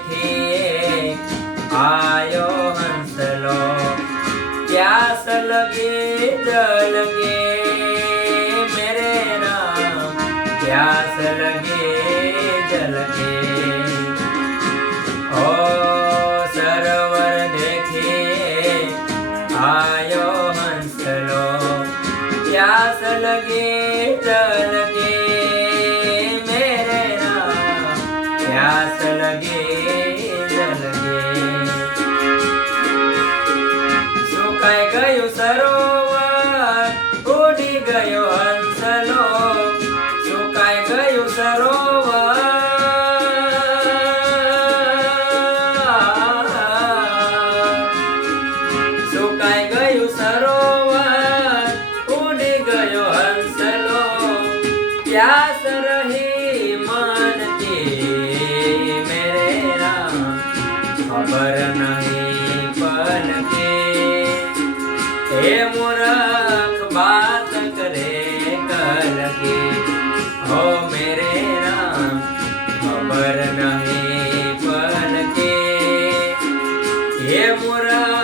देखिए आयो हंसलो, प्यास लगे जल लगे मेरे राम, प्यास लगे जल लगे। ओ सरोवर देखिए आयो हंसलो, प्यास लगे जल लगे मेरे राम, प्यास लगे जल लगे। सुखाई गयो सरोवर उड़ी गयो हंसलो, सुखाई गयो सरोवर सुखाई गयो सरोवर उड़ी गयो हंसलो, प्यास रही मन की मेरे राम, खबर नहीं पल के हे मूर्ख बात करे कल की, हो मेरे राम खबर नहीं पल के हे मूर्ख